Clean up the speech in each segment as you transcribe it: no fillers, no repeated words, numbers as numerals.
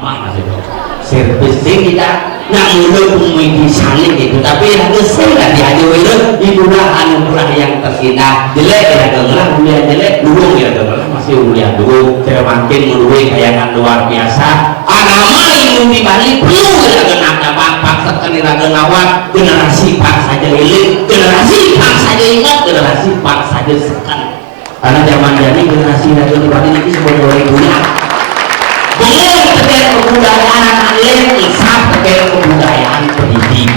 agama maksudnya servis kita nak mulut pun disani gitu tapi yang kesel kan diajuin itulah anugerah yang tersindah jelek ya dengar mulia jelek dulu ya dengar masih mulia dulu saya makin meluai kayangan luar biasa agama itu dibalik penuh ya dengan bapak sekali raga ngawat generasi pak saja ilik generasi pak saja ingat generasi pak saja sekali karena zaman jadi generasi raga dibalik ini sebagai dunia belum terkait kebudayaan anak isap terkait kebudayaan pendidik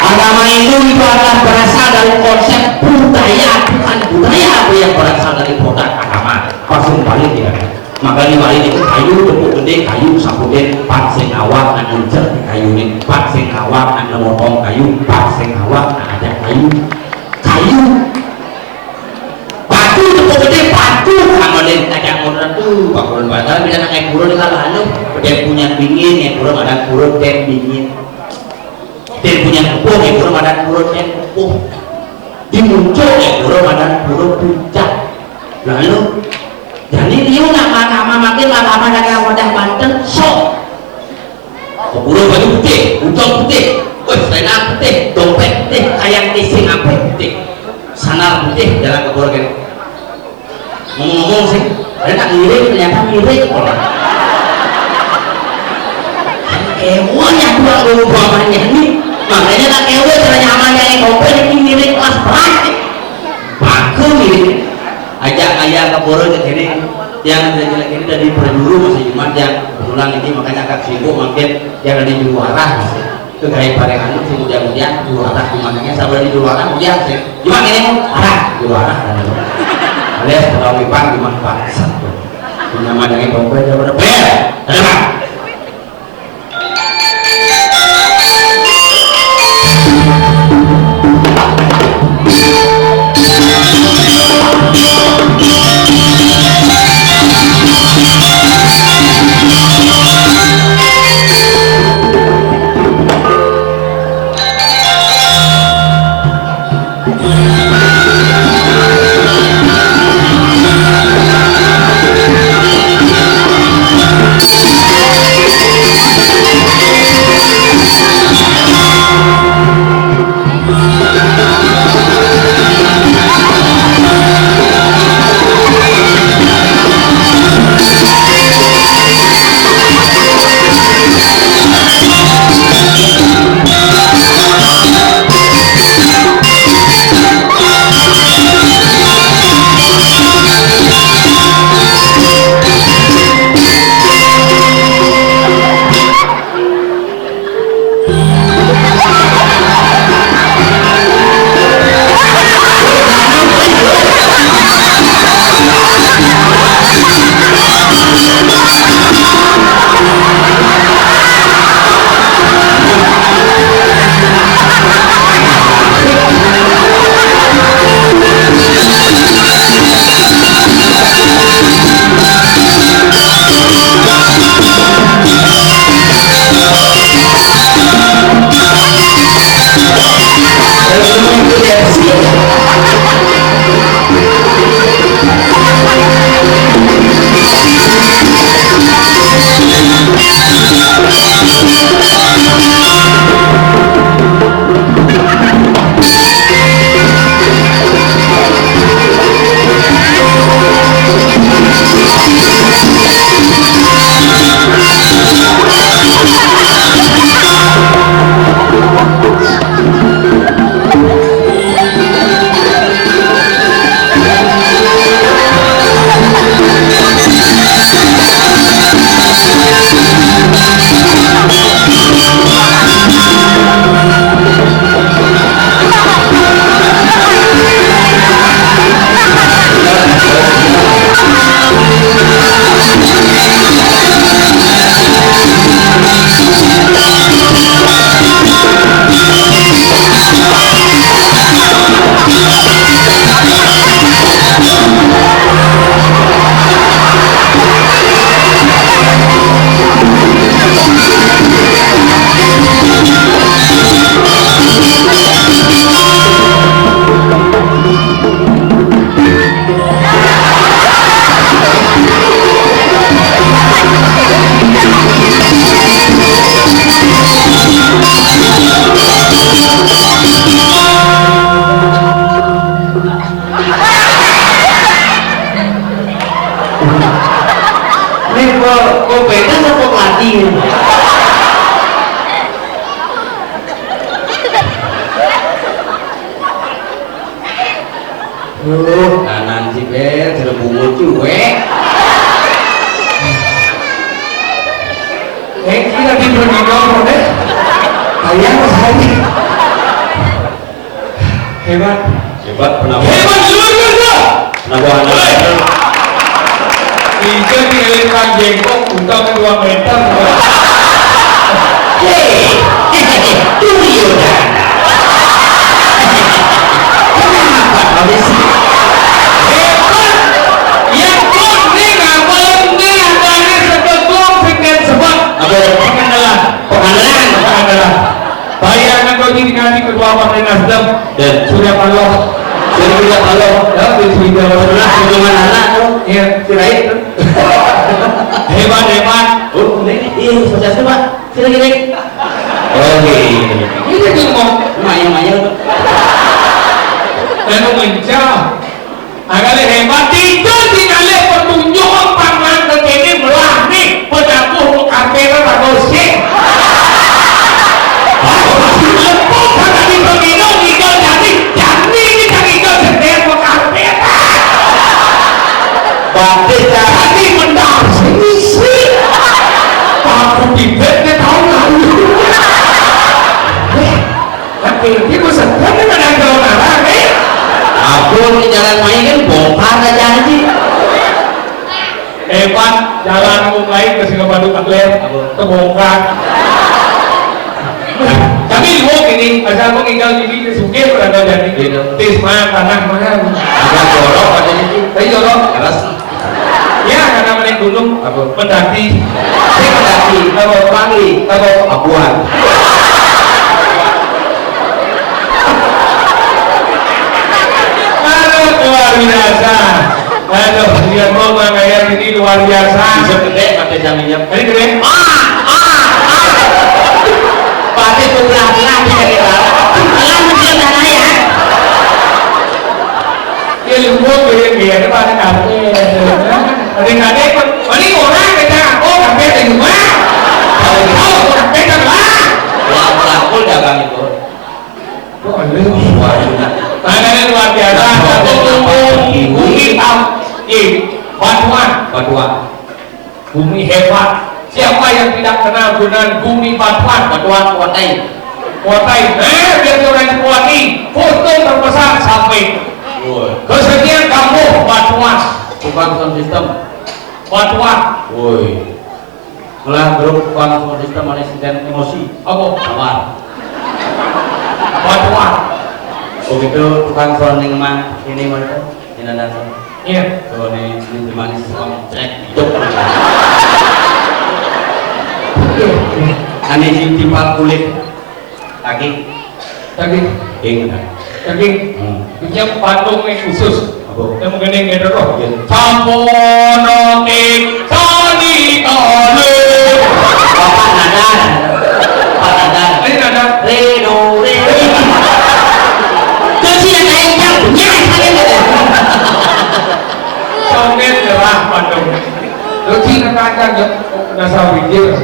agama itu adalah berasal dari konsep budaya bukan budaya apa yang berasal dari produk agama pasung balik ya maka di balik itu kayu tepuk gede kayu sapuden pak sing awak nak ngecer di kayu ini pak sing awak nak memotong kayu pak sing awak nak ajak kayu batu tepuk gede batu kamalin ajak modern tuh bakulan batal bila nak naik burung dengan lalu dia punya dingin yang burung ada burung dan dingin dia punya kepuh yang burung ada burung dan kepuh dimuncul yang burung ada burung puncak lalu jadi dia nama-nama makin lama-lama dari wadah Banten sok burung baju putih ujung putih selena putih dompet putih ayam tising apa putih sanar putih jalan ke burung ini ngomong-ngomong sih ada tak mirip ternyata mirip orang kewonya dua umpamanya nih makanya tak kewo cara nyamannya yang dompet ini mirip kelas plastik baku mirip ajak ayah ke burung ke sini yang jelek ini dari dulu masih cuma yang kebetulan ini makanya agak sibuk makin yang dari juara masih itu kayak parengan sih mudah-mudahan juara gimana sabar di juara mudah sih cuma ini juara alias pegawai bank dimanfaatkan punya madangnya dompet daripada bel ada kok beda sama pelatih. Kanan si ber, terbungut cuek. Kita di Bernino deh. Kalian masih hebat. Hebat kenapa? Hebat luar biasa. Kenapa anak? Tiga tinggalkan jengkok untuk 2 meter. Duryodhana. Kenapa kau sih? Hebat. Yang kau ni ngapalin ni adanya sebetul dengan sebab. Apa? Pengandalan. Pengandalan. Bayangan kau tinggal di kedua partai Nasdem Dan Surya Paloh. sudah kalau Ya, sudah pernah hubungan anak tuh, Iya, kirain tuh. hebat. Oh, ini sukses tuh Pak. Kira-kira. Oke. Ini dia ngomong. Maya-maya. Dan mengejar agar hebat tidak tinggalin pertunjukan pangan kekini belah nih pedapuh kamera bagusnya lempuk karena di pemilu tinggal jadi kita tinggal sendiri ke kamera Batik jadi mendar sini aku bibitnya tahun lalu tapi itu sedang dengan ada orang aku di jalan main kan bongkar aja sih. hebat jalan umum lain ke Singapura Atlet terbongkar tapi lu gini asal mau tinggal di sungai berada jadi tisma tanah mahal Ada jorok ada itu. tapi jorok Keras. ya karena menaik gunung mendaki Saya mendaki, kalau pangli, kalau abuan. aduh luar biasa aduh lihat mau kayak ini luar biasa Bisa gede pakai jaminnya. ini gede Batik belah-belah bisa kita. Malah mesti tanah ya. dia lumpuh gede depan kafe ada ini orang kita kafe di rumah kalau kafe kan lah Pelakul dagang itu. Ada luar biasa bumi batuan bumi hebat siapa yang tidak kenal gunaan bumi batuan Kuatai. biar orang kuati foto terbesar sampai kesenian kampung batuan Tukang sound system. batuan Woi. Malah grup tukang sound system ada insiden emosi. apa Kamar. batuan Oh gitu tukang sound yang mana ini mana? Ini ada. iya So ini manis sama cek hidup. Ane simpal kulit kaki king daging punya patung yang khusus apa yang mengenai ngedero Iya. Sampono tik tani tani Bapak nada ini ada Reno Kasi na tayo niyang bunyay songet cerah patung lu cina kacang ya nasa wikir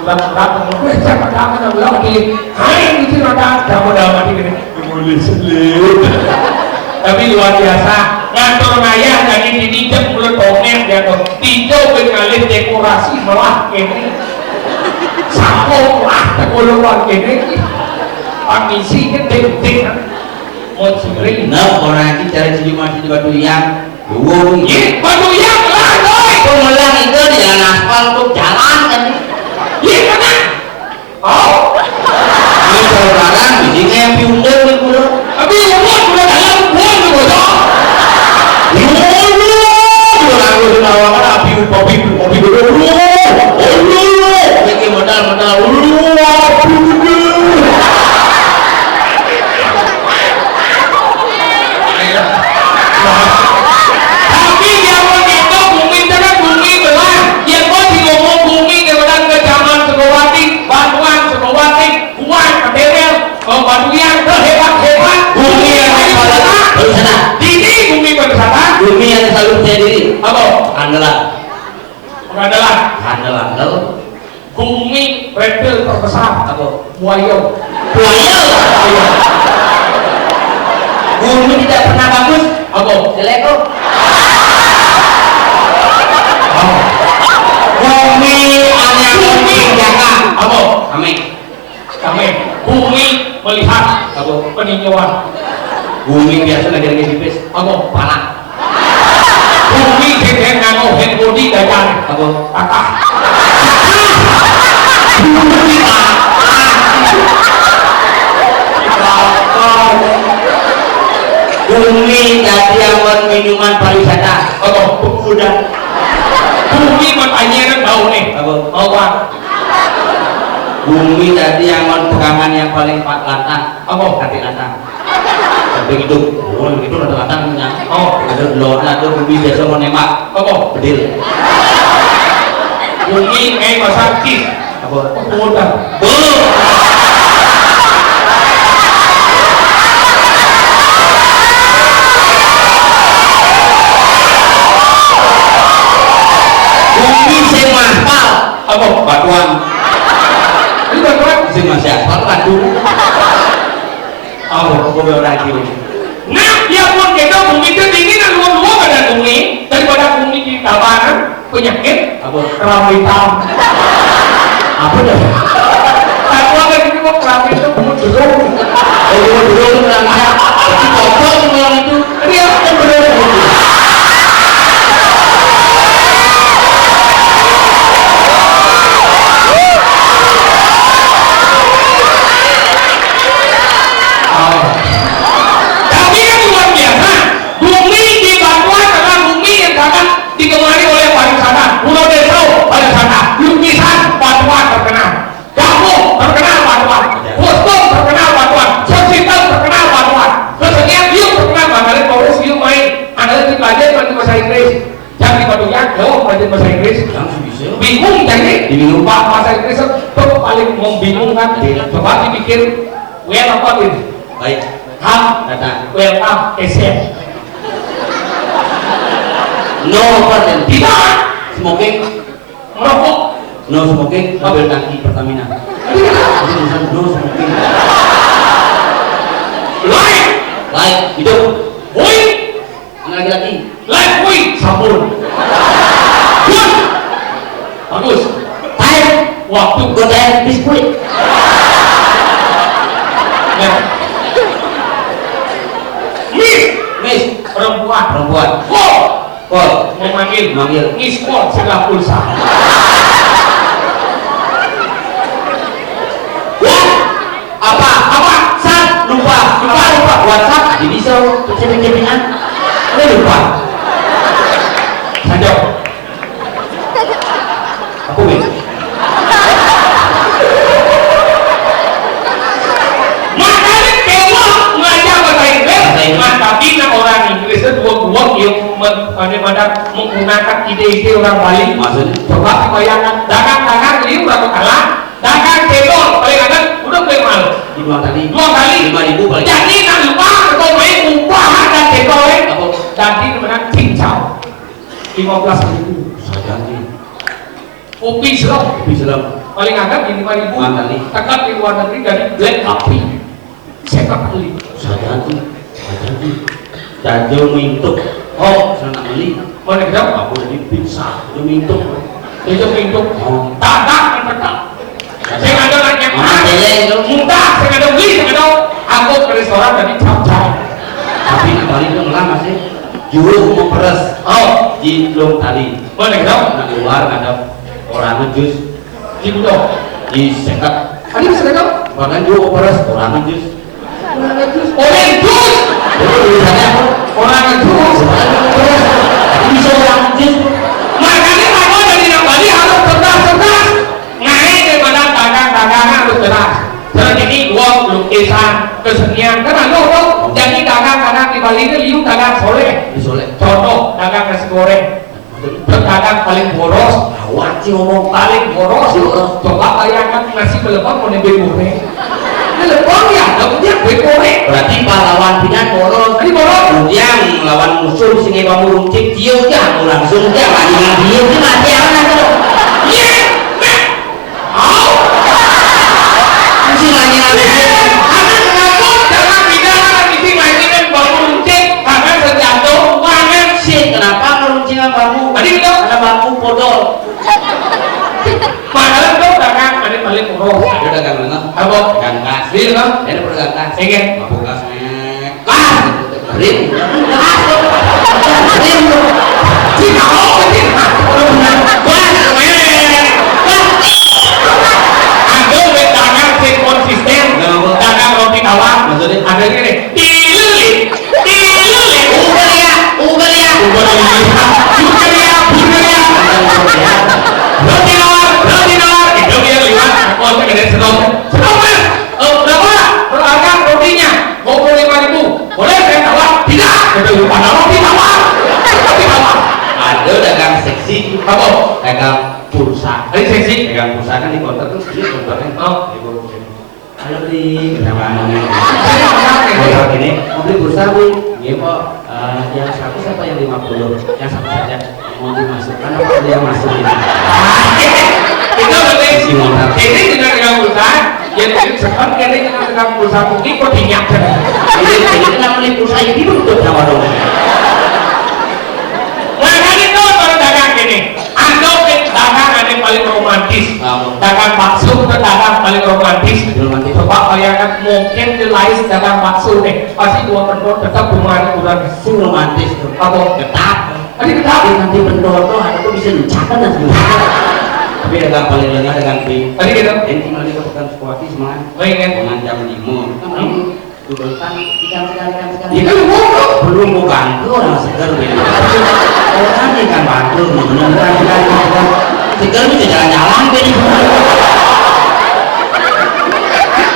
datang gue siapa datang yang bilang di hai itu datang dalam hati gini mulai selit tapi luar biasa ngantor ngayah jadi didijak mulut tonet ya tuh tinjau bengalin dekorasi malah ini sampul lah tekuluan ini pamisi kan ting-ting mau sering Nah, orang ini cari ciuman di batu yang Wong ye batu yang lah doi Pemelang itu di jalan aspal tuh jalan kan ye mana oh Ini sekarang ini kayak piundel nih bro tapi umur udah dalam umur gitu dong Aku ditawakan api dulu Ini modal tapi dia mau gitu bumi tengah bumi Pengandalan. Andalan lo. Bumi reptil terbesar. Apa? Buaya. Buaya. Bumi tidak pernah bagus. Apa? Jelek kok. Bumi hanya menjaga. Apa? Amin. Kami bumi melihat Apa? peninjauan. Bumi biasa lagi tipis. Apa? Pala. Bumi kengkeng nganggo handbody dagang. Apa? Kakak. Bumi jadi awan minuman pariwisata. Apa? Pemuda. Bumi bertanya daun nih. Apa? Apa? Bumi tadi awan pegangan yang paling lantang. Apa? Kaki lantang. Begitu, oh begitu ada lantangnya. Oh, Ada lor, ada bumi biasa mau nembak. apa? Bedil. Bumi masa kis. Apa? Pemuda. Bumi sing maspal. Apa? Batuan. Ini bagaimana? Sing masih aspal batu. Oh, gue lagi. Nah, ya pun kita bumi itu dingin dan luar-luar pada bumi daripada bumi di tawanan penyakit Apa? keram hitam. Apa dah? Aku akan ini mau keram itu bumi jeruk. Oh, gue dulu bilangnya. Tapi kotor yang itu. Dia akan berada. Tapi kan luar biasa. Bumi di Batuan adalah bumi yang sangat digemari oleh pariwisata. Pulau Desa pariwisata, lukisan Batuan terkenal, Gampung terkenal Batuan, Boston terkenal Batuan, Sosial terkenal Batuan, kesenian Liuk terkenal Batuan. Terus Liuk main, anda itu belajar bahasa Inggris. Yang di Batuan, jauh belajar bahasa Inggris. Langsung bisa. Bingung jadi, Bingung. bahasa Inggris itu paling membingungkan. Coba dipikir, well apa ini? Baik. Ham, Kata. welcome, Asia. No pardon. Tidak Smoking. merokok. No smoking. Mobil tangki Pertamina. Jadi tulisan no smoking. Lain, Like hidup. woi, Laki-laki. lain, woi, sabun. Good, bagus. Time. Waktu, Godain biskuit. ya. Miss, Miss. perempuan. Perempuan. Kok, Kol. memanggil, Manggil. Miss Kok, segala pulsa. Wah. Apa? Apa? Sat. Lupa. WhatsApp. Di bisa. Cepet-cepetan. Ada lupa. Saja. Aku win. Makanya kewah ngajar bahasa Inggris. Bahasa Inggris. Maka bina orang Inggris itu dua yang menggunakan ide-ide orang Bali. Maksudnya? Coba dibayangkan, dagang-dagang ini udah kalah, dagang cendol paling ada udah beli mal. Di dua kali. 2 kali. 5.000 paling. Jadi nak lupa kalau main upah dan cendol Apa? jadi menang cincau 15.000. Sajanti. Kopi serap Tapi selam. paling ada di 5.000. Mandali. Tekan di luar negeri dari black coffee. Saya beli. Sajanti. Sajanti. Jajal mintuk. Oh, saya nak beli. Mana kita? Aku jadi pizza. Itu mintuk. Itu pintu. Oh. Dadak dan petak. Saya nggak ada nanya. Mana teleng itu? Mudah. Saya nggak ada beli. Saya nggak tahu. Aku ke restoran dari cap-cap. Tapi nak balik itu ngelah masih. Juruk mau peres. Oh, Di belum tadi. mana kita? Nak keluar ada orang ngejus. Di budok. Di sekat. Ada bisa kita? Bahkan juga mau peres. Orang ngejus. Orang jus. Jadi tulisannya apa? Orang jus. Orang peres. Tapi bisa orang ngejus. Makanya aku dari yang Bali harus cerdas-cerdas. Naik daripada dagang-dagangan harus jelas. Jadi dua lukisan kesenian kan ada tuh. Jadi dagang-dagang di Bali itu liu dagang sore. Disolek. Contoh dagang nasi goreng. Terus dagang paling boros. Awak sih ngomong. Paling boros. Coba bayangkan nasi belepak mau nebeng goreng. Ini lepon ya, dia beng goreng. Berarti pahlawan pindah boros. Ini boros. Yang lawan musuh sini kamu runcing dia langsung dia mati dia mati apa Padahal kau dagang ada paling murah. Ada dagang mana? Apa? Dagang kas. Bil kan? Ada pedagang kas. Ingin? Mampu kas nek. Kas. Rim. Kas. Rim. Cina apa cina? Ada dagang sing konsisten, dagang roti tawar. Maksudnya? Ada gini, dilulit. Ubah ya. Roti tawar. Itu dia lihat, kalau saya gede sedot. Berapa? Beragam rotinya. Mau 5.000. Boleh saya tawar? Tidak. Itu pada roti tawar. Ada dagang seksi. Apa? Dagang pulsa. Ini seksi. Dagang pulsa kan di konter tuh dia konternya. Oh. Halo beli, kenapa namanya? Kalau gini, mau beli pulsa beli. Iya kok, yang 100 apa yang 50? Yang 1 saja. Mau dimasukkan apa dia masukin? Itu berarti Si motor. ini dengan dagang pulsa, yang mungkin sekarang ini dengan dagang pulsa mungkin kok dinyak. Ini kenapa beli pulsa ini betul sama dong? Makanya itu kalau dagang gini, anda dagang ada yang paling romantis. Dagang bakso itu dagang paling romantis. Romantis. Coba bayangkan mungkin di lain dagang bakso nih, pasti dua pendor tetap rumahnya kurang. Si romantis tuh. Apa? Ketat. Tadi kita Tapi nanti pendor tuh ada tuh bisa dicatat nanti. Tapi dagang paling lengah dagang beli. tadi kita Ini tinggal di kabupaten Sukawati semangat. pengen. Dengan jam 5. Dudulkan ikan sekali. Itu lu Belum mau bantu orang seger gitu. Orang ikan bantu, bener kan seger bisa jalan-jalan gini.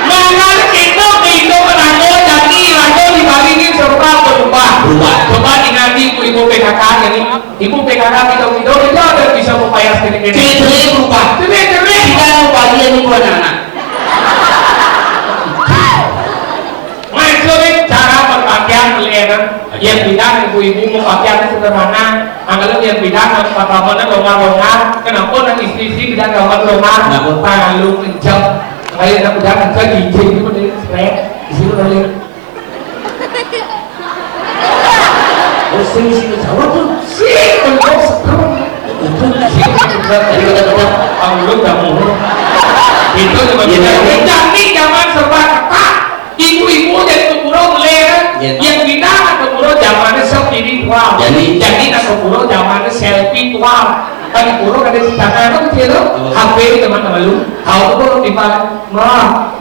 Makanya itu menanggo jadi lagu dibalikin serta berubah. Coba nanti ibu PKK jadi ibu PKK kita itu ada bisa upaya sedikit. Ceritanya berubah. Cerit. Kita lupa dia nih buat anak. Maksudnya cara berpakaian melihat yang bidang ibu-ibu mau pakaian sederhana. Anggalan yang bidang pakaiannya longar-longar. Kenapa nang istri-istri bidang longar-longar? Terlalu kencang. Kayak nak bidang kencang gigi itu dari stres. Di sini boleh. Sini jawab tuh. Sih, bentuk sekarang. Sih, bentuk. Jadi kata-kata Anggalan dah mulu. Itu cuma jadi zaman serba ketat. Ibu-ibu jadi keburu melera, yang bidang keburu zamannya spiritual. Jadi nak keburu zamannya selfitual. Kan keburu ada citakan apa gitu? HP teman-teman lu. Tahu keburu di mana? Mah.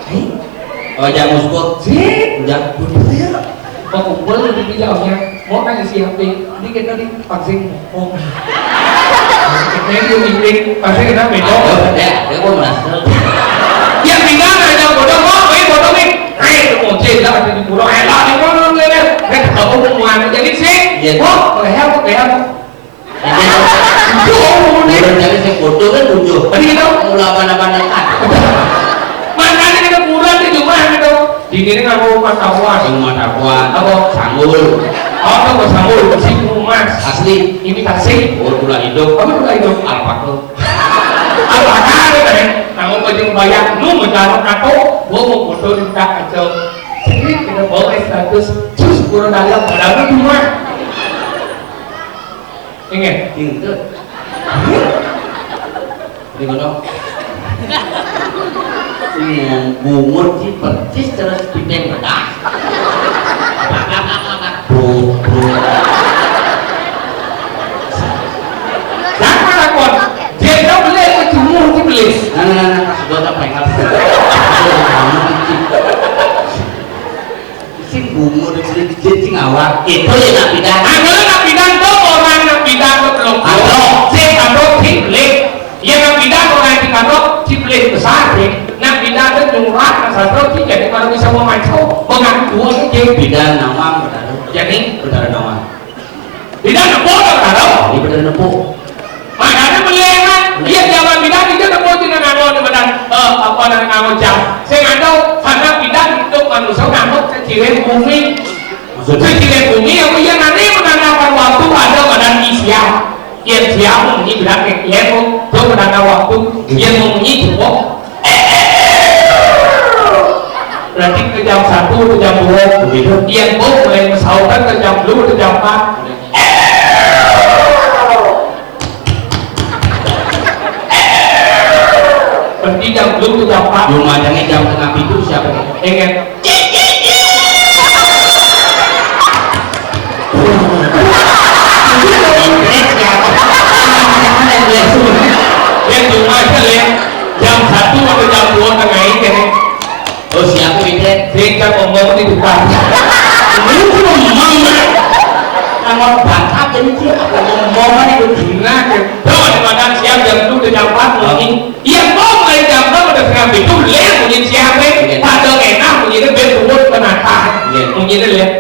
oh jangan muskul. Sih. Jangan. Kau kumpul di jauhnya. Mau kan isi HP. Ini kita di vaksin. Oh. Ini yang ingin vaksin kita beda. Dia pun merasa. Yang bidang ada bodoh nih. Mau cerita ada di pulau elah di mana nih? Tahu hubungan jadi sih. Oh, leher. Orang jadi si foto kan tunjuk. Tadi itu Mula apa-apa dekat. makanya kita kurang di rumah gitu. Di sini aku pantauan. Semua dakwah. Apa? Sanggul. Oh, aku sambul si mas. Asli. Imitasi. Oh, tulang hidup. Apa tuh itu? Alpaco. Apa ada kan? Kamu baju bayar lu mendarat aku, gua mau foto di dekat aja. Sedikit kita bawa status, terus kurang dalam padahal di rumah. Ingat? Itu. Ini kono. Bungur di percis terus bideng bedah. Bro. Jangan takut. Dia tahu beli aku cuma di beli. Nah, sudah tak pengen. Si bungur dibeli jadi ngawak. Itu yang nak bidang. Anggalan nak bidang tuh orang nak bidang tuh belum. Kalau si kandok si beli, yang nak bidang orang di kandok si beli besar sih. Nak bidang tuh jumlah nak satu sih jadi kalau bisa mau maju, mengaku aja. Bidang nama Jadi benar nama. bidang nak bodoh kalau. Ini benar nepu. Makanya melihat dia zaman bidang itu nak bodoh dengan ngawal dengan apa dengan ngawal jam. Saya nggak tahu karena bidang itu manusia ngawal kecilin bumi. Kecilin bumi yang punya nanti menandakan waktu ada badan isian. Yang siap mengunyi bilang yang itu menanda waktu yang mengunyi cukup. Berarti ke jam 1 ke jam 2 begitu. Yang mulai mesaukan ke jam 2 ke jam 4. berarti jam belum tuh jam 4 Jumajangnya jam tengah itu siapa nih? ingin yang cuma aja lihat jam 1 atau jam 2 tengah ini Oh siapa itu? sehingga ngomong di depan Ini cuma mama Nangor bangkap jadi siapa ngomong itu gila tuh di mana siap jam 2 jam 4 mungkin yang mau mulai jam 2 udah setengah itu lihat mungkin siapa pada enak mungkin itu berbuat penata mungkin itu lihat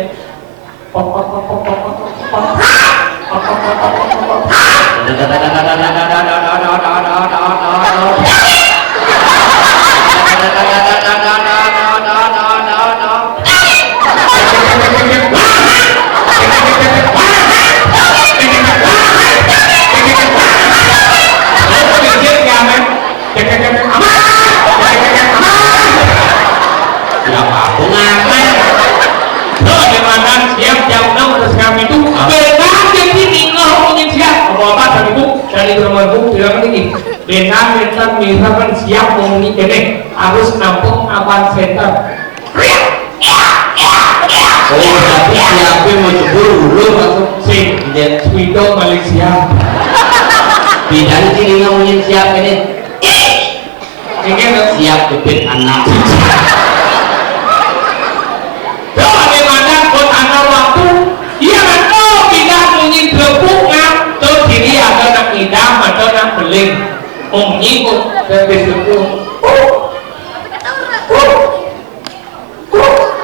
Dengan mental misalkan siap ngomongin ini harus nampung awan center. Oh tapi siapa mau jebur dulu masuk Si Twido Malaysia. Bidang sini ngomongin siapa ini Ini siap kepit anak bagaimana buat anak waktu iya kan oh bidang ngomongin berbuka tuh kiri ada nak idam atau nak beling ngikut dan bersyukur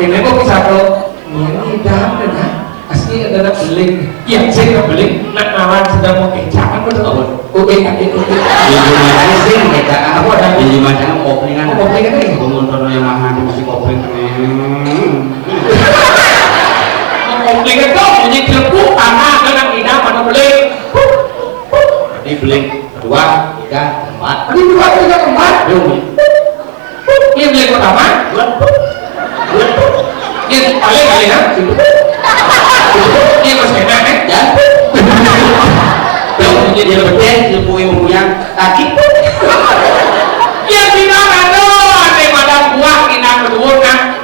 ini kok bisa tuh ini idam dan asli ada nak beling yang saya nak beling nak awan sedang mau kecakan betul oke di rumahnya sih kita Aku ada di rumahnya openingan Openingan ini? penonton yang mahal di musik opening ngomongin itu ngomongin berbuka tanah dan nak idam atau beling di beling kedua tiga empat ini dua tiga empat ini beling pertama ini paling kali ya ini masih enak ya jadi dia betul ilmu yang kaki yang tidak ada ada pada buah kita berdua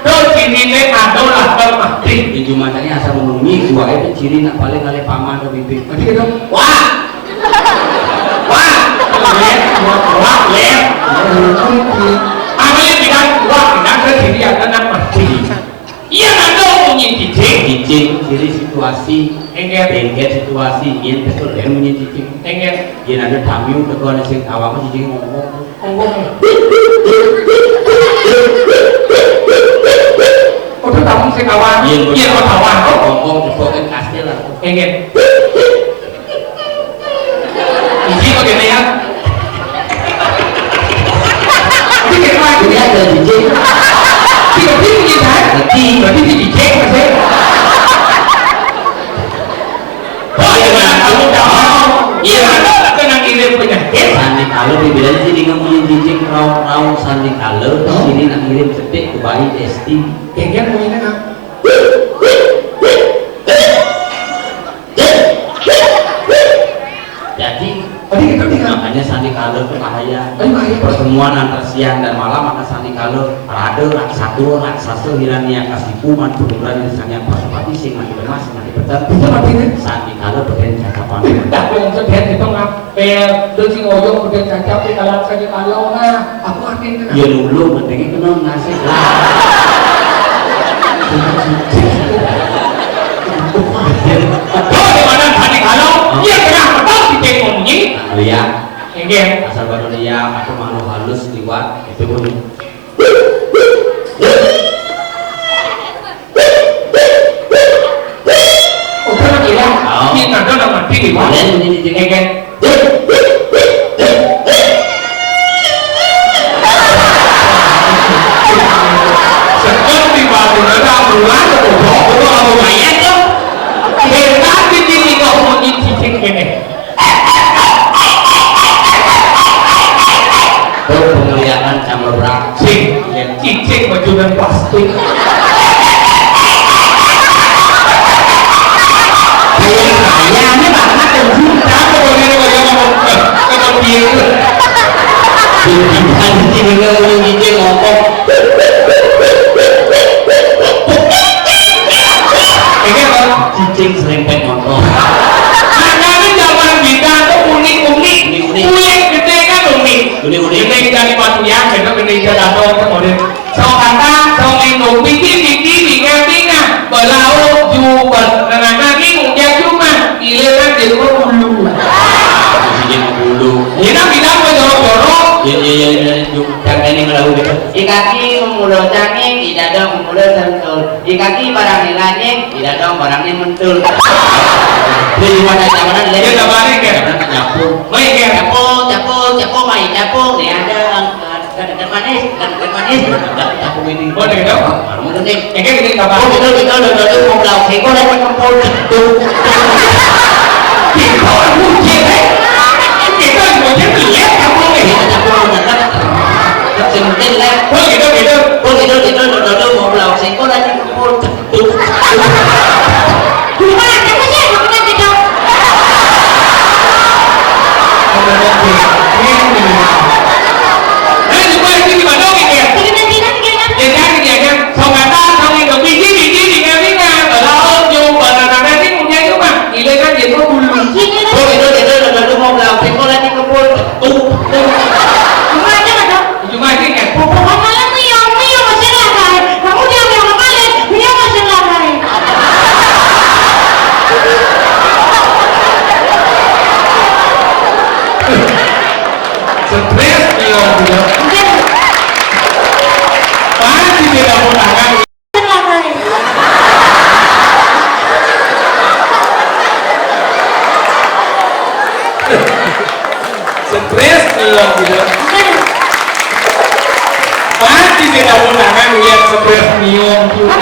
tuh ciri ini ada lah bermati di Jumatnya asal memenuhi dua itu ciri nak paling kali paman atau bibir wah lihat apa yang bilang buah kita ke ciri ada mati iya ada punya cicing ciri situasi engget situasi yang betul yang punya cicing engget yang ada tamu teguan sing awam cicing ngomong itu tamu sing awan iya kok awan kok ngomong cepokan kastil lah engget isi kok gini ya ini kayak apa ini ada cicing berarti punya kan berarti di cicing masih kamu tahu iya ada kena kirim penyakit sandi kalau dibilang sini ngomongin cicing raung sandi kalau sini nak ngirim cetek ke bayi esti kayaknya mau ini kan jadi kita tinggal makanya sandi kalau itu bahaya bahaya. pertemuan antara siang dan malam maka sandi kalau rada raksasa hirania kasipu man perguruan misalnya pasupati sing mati lemas mati betet itu artinya sandi kalau bagian cakapan tak yang sedih itu ngapel terus si oyong udah cacap di kalang saja kalau nah aku artinya ya dulu pentingnya kena ngasih lah oh di mana tadi kalau dia kenapa tahu si ceng ngomongin lihat enggak asal baru lihat atau makhluk halus liwat itu pun oh kan gila ini ada nama di mana dan ini cicing enggak seperti baru ada bulan itu lumayan tuh hebat ini kok ngomongin cicing ini itu penglihatan campur berak cicing baju dan plastik kayaknya banget yang cinta kamu boleh ngomong ke dia Anjing ngomong ngomong. Ini kan Cicing serempet motor. makanya zaman kita tuh unik-unik. Unik gede kan unik. Unik-unik. Gede dari batu ya, gede dari batu kemudian. So kata, so minum bikin binga, belau juga dengan lagi mungkin cuma giliran di rumah bulu. Cicing bulu. Kita bilang jorok-jorok. Ya, yang ini melahu gitu. Ikaki memulai canging, tidak ada memulai sentul. Ikaki barang ilangnya, tidak ada barangnya mentul. Di mana zaman Dia tak balik ya. nyapu. Baik ya. Capo, main capo. Nih ada kan manis. Nyapu ini. Boleh dong. Kamu nih. Ini kan kita tak Oh balik. betul mau belau sego lagi kempul tuh. Kita orang mungkin kita mungkin lihat kamu nih. Capo bener. Sementing lah. Oh gitu. Oh gitu mau belau sego lagi kempul tuh. Gimana caranya? Gimana gitu? Nah, coba ini gimana dong ini ya? Ya kan, sau kata, sau ini dong biji dengan binga, belau juga nanti punya cuma giliran dia tuh bulu. Oh gitu mau belau sego lagi kempul tuh. Cuma ini kan. Stres nih orang bilang. Pasti tidak mau tangan. Stres nih orang bilang. Pasti tidak mau tangan lihat stres nih orang bilang.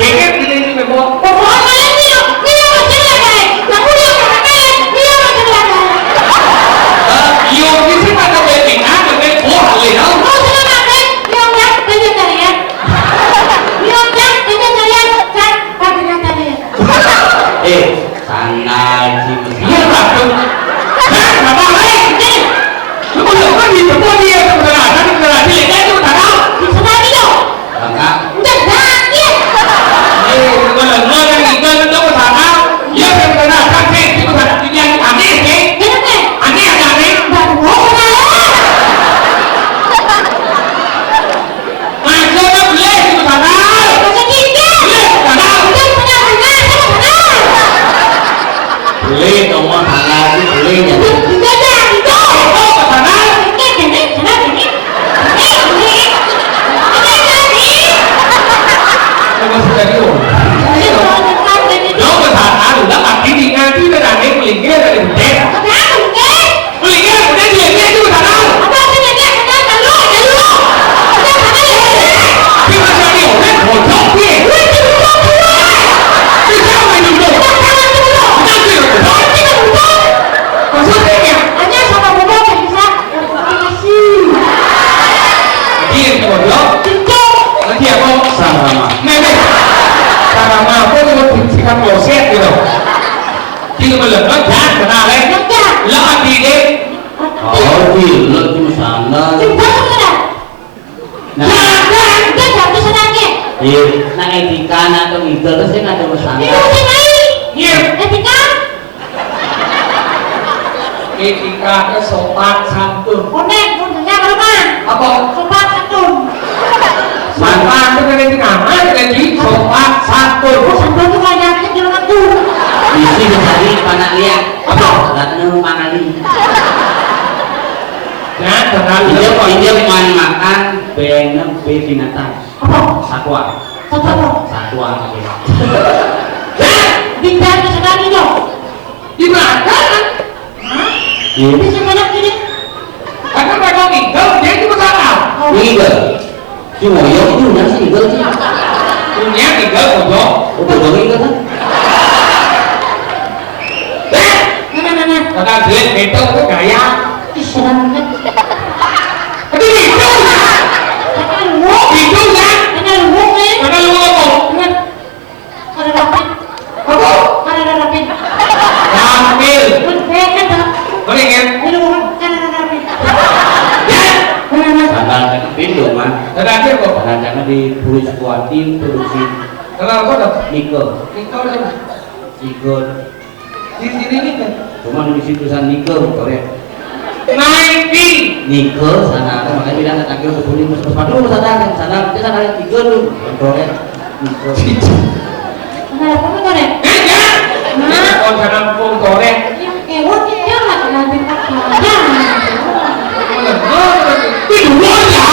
Kayaknya kita ini memang. Iyo di sini ada betting ada bet wah lihat. Sangat sih. Iya lah tuh. Nah, apa lagi? Lu boleh kan di tempat dia sebenarnya dia itu tak tahu. Kakak. Kalau nggak kan itu tak tahu. Ya sebenarnya kan itu tak punya aneh sih. Aneh ada aneh. Maksudnya boleh itu tak tahu. Boleh tak tahu. Beli dong mah sangat sih beli ya. Oh, tak tahu. Coba sudah dia. Nó mà thật à đủ lắm mặt đi đi ngang chứ cái đàn ấy của linh kia là đừng chết của linh kia của đây liền nghe chứ thật đâu khi mà sao đi ổn lên hồn chốc đi chứ sao mày đừng đổ sao gì rồi của thôi còn sao thế kìa tiền của nó nó thiệt không Sama. này này sao mà có cái thì căn bộ xét đi đâu chứ mà lần nó chán của nào đấy lỡ ăn gì đi Oh, gila cuma sana. Nah, iya. Nah, etika atau gitu terus sih ada masalah. Nhiều etika cái sopan santun apa sopan itu kan itu nama jadi sopan santun Isi dari panak liat. Apa? Datang manali. jangan terlalu Dia makan bengen binatang. Satwa. Satwa. dimakan Iya. karena mereka tinggal dia cuma salah Nigel. Cuma yo itu nasi nigel sih. punya tinggal pojok Udah dong nigel kan? karena duit itu itu gaya tapi itu ya karena lu ngomong apa ambil boleh kan Ada aja kok. Rancangan di Pulau Sukuatin produksi Kalau apa dong? Nike. Nikol dong. Nike. Di sini nih kan. Cuma di situ tulisan Nike Korea. Nike. Nike sana kan makanya bilang tadi untuk kuning sepatu sana Nike dulu Korea. Nike. Nah, kamu korek? Enggak. Nah, Kalau sana pun korek. yang ewot dia nggak nanti pakai. Itu ya.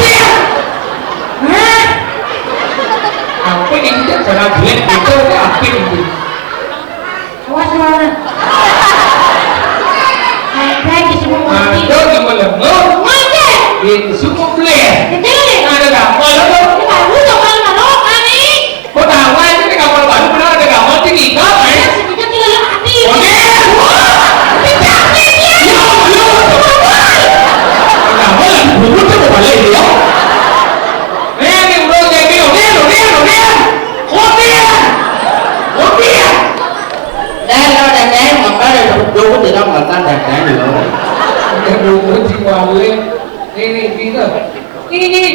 Dia. Nah, Apa ini tidak sana duit itu apa ini? awas suara. Kayak di semua mati. Ada di malam. Mati. Itu semua boleh. Jadi, Ada kapal apa? ini baru sama mana kami? Kau tahu aja nih kapal baru benar ada kapal tinggi kau Ya, eh? sebenarnya tidak mati. Oke. Tidak dia. Kamu lah, bukan tu balik dia. Ni udah jadi oke. Đây nó đang ném mà có đây đu từ đâu mà ta đẹp ném được đâu. Kita dulu balik. Ini kita. Ini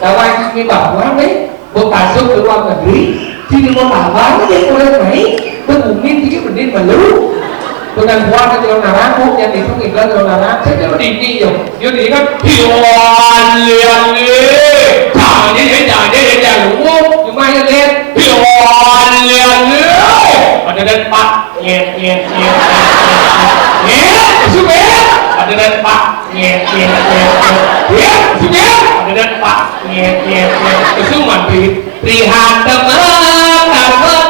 kawan ini bawa nih, buat masuk ke luar negeri, sini mau bawa dia boleh naik, berumit 3 menit malu. Dengan buat ke jalan narako yang itu iklan jalan narako, saya jadi ini yo, yo ini kan pion lian jangan lu, cuma ya lihat pion lian ada dan pak nyet sudah ada dan pak nyet sudah ada dan pak nyet semua prihat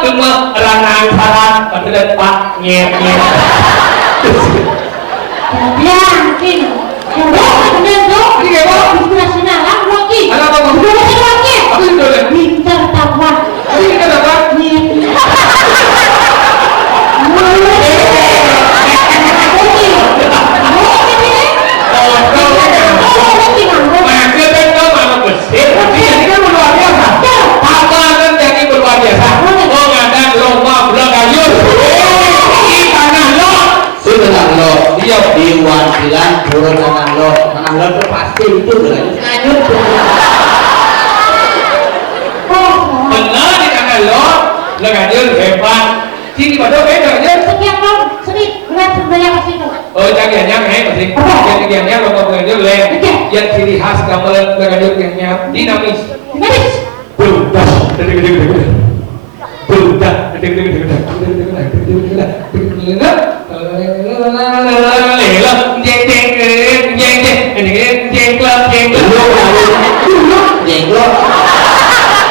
teman ranang saran ada dan pak nyet Ya, mungkin. Udah, bener dong. ini kayak apa? Inspirasi nalar lagi. Ada apa? Udah lagi. Apa itu dolen? Pintar tahuan. Ini kan apa? Diwan bilang turun tanah lo itu pasti itu dengan nganyut. Benar di tangan lo, lengannya hebat. Sini pada beda aja. Sekian dong, sedih. Lihat sebenarnya ke situ. Oh, jagiannya masih. Jagiannya lo mau lengannya le. Yang ciri khas gambar lengannya dinamis. Dinamis. Berubah.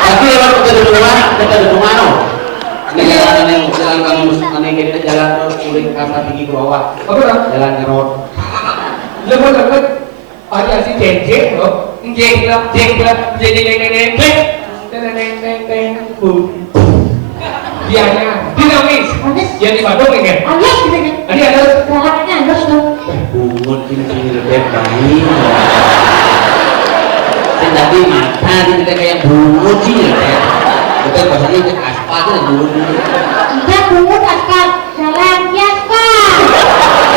Tapi kalau kita di mana? Jalan kita jalan kuring kamar tinggi ke bawah. Jalan ngerot. Lepas ada si jeng loh, jeng dianya dinamis. Yang di Bandung ini. Alias gitu kan. Tadi ada Gerakannya alias dong. Bungut ini lebih baik. Tetapi mata kita kayak bungut sih ya. Kita bahasanya itu aspal itu bungut. Tidak bungut aspal, jalan di aspal.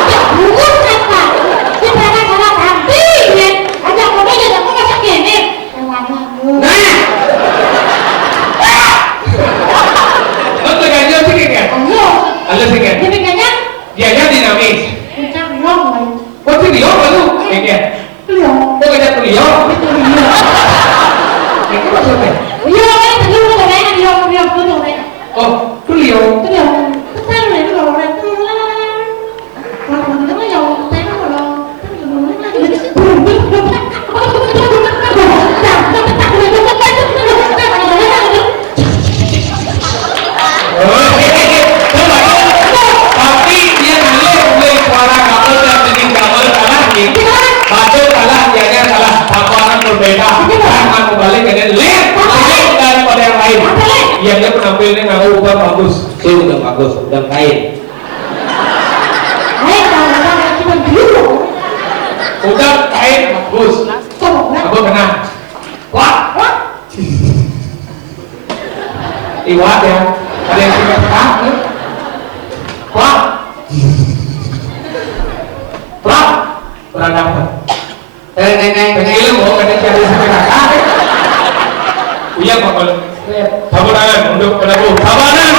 Tidak bungut aspal. Di mana jalan nanti ya. Ada kono jadi aku masak gini. Nah, lo lengannya sih kan? Ayo. Ada sih kan? Jadi kayaknya Dianya dinamis. kita bilang Oh sih dia baru, kayaknya. belum. Oh kerja beliau. Itu maksudnya? Iya, kan tadi udah kayaknya dia betul ya. Oh beliau. Itu dia. Kita udah itu loh, itu lah. Kalau kita mah yang kita kalau Tapi dia ngalih mulai suara kabel dan bikin kabel salah nih. Baju salah, dianya salah. Tamparan berbeda. Jangan kembali ke dia. Lihat daripada yang lain. Iya dia penampilnya nggak ubah bagus. Sih udah bagus, udah kain. ayo kalau kita dulu. Udah kain bagus. Apa kena? Wah. Iwat ya. Ada yang suka tak? Wah. pernah dapat. Neng. Pengen mau kada cari sampai kakak. Iya Pak Kol. Tabanan untuk penabuh. Tabanan.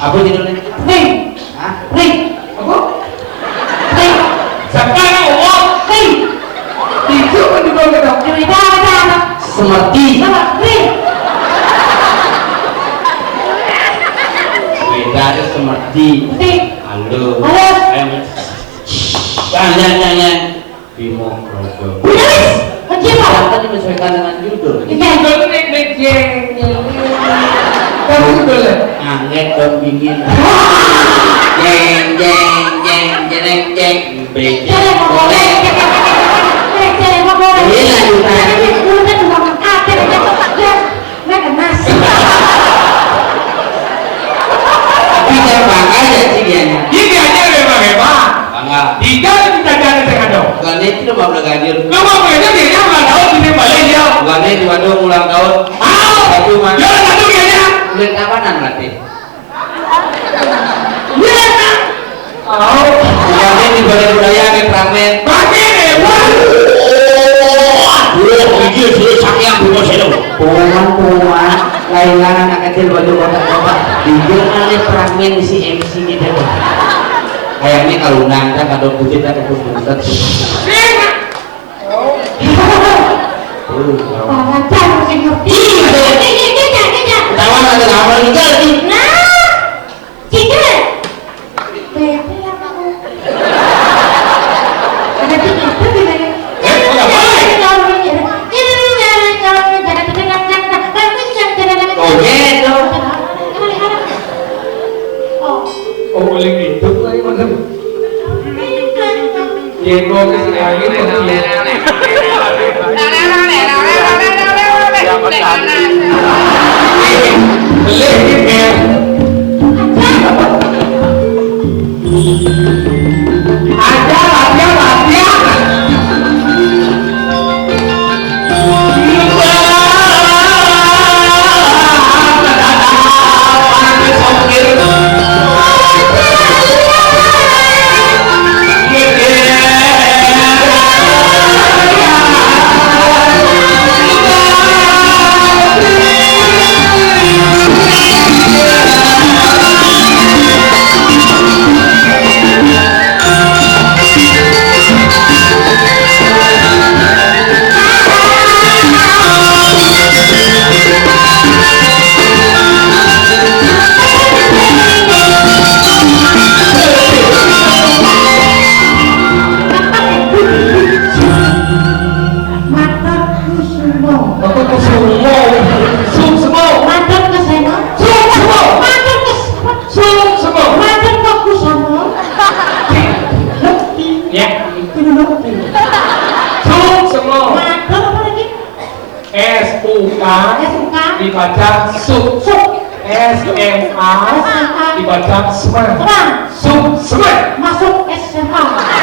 Apa judulnya? Ring. Hah? Ring. Apa? Ring. Sekarang Allah. Ring. Itu kan di bawah kita. Cerita apa? Semerti. Apa? Ring. Beda ada semerti. Ring. Halo. Halo. Jangan. Bimo Progo. Bilis. Kecil apa? Tadi menyesuaikan dengan judul. Iya. Judul nek jeng. Kamu judulnya? Angget dong dingin. Jeng. Beda. Jangan boleh. Jangan boleh. Ini lanjutan. Dulu kan uang ada ya. Mereka masih. Tapi saya bangga ya sih dia. Ini aja memang hebat. Bangga. Tiga kita jalan dengan dong. Bukan itu lo mau belajar. Lo mau kerja dia ulang tahun ini balik dia. Bukan itu waduh ulang tahun. Satu mana? Jalan satu kayaknya. Bulan kapanan berarti? Iya kan? Oh. Bukan ini budaya ke pramen. Pakai hebat. Video sudah sakit bukan sih dong. Puan, Laila anak kecil baju kotak-kotak. Video kali pramen si MC kita tuh. Kayaknya kalau nangka kado putih tak kepus butet. Pacar masih ngerti. Kejap. Tawan ada apa juga lagi? Nah, Cika. Bebe aku. Ada tiga, bebe. Oke dong. Oh boleh gitu lagi macam. Jego ke sini lagi dibaca suk SMA dibaca semen Semen. suk semen Masuk SMA.